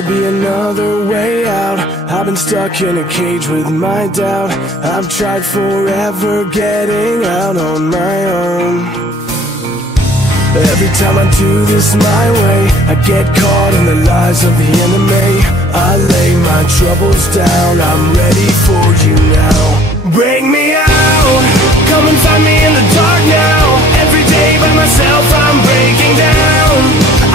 gotta be another way out. I've been stuck in a cage with my doubt. I've tried forever getting out on my own. Every time I do this my way, I get caught in the lies of the enemy. I lay my troubles down, I'm ready for you now. Break me out, come and find me in the dark now. Every day by myself I'm breaking down.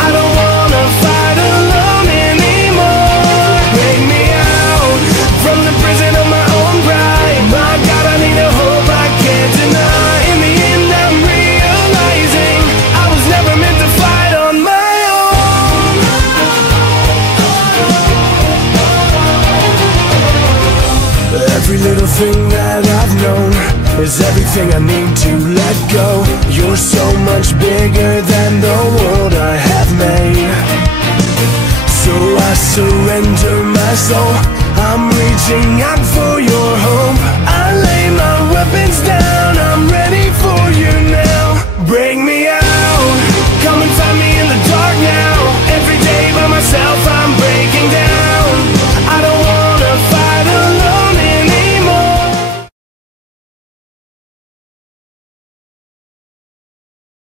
I don't wanna fight alone anymore. Break me out from the prison of my own pride. My God, I need a hope I can't deny. In the end I'm realizing I was never meant to fight on my own. Every little thing that I've known is everything I need to let go. You're so much bigger than the world I have made. So I surrender my soul. I'm reaching out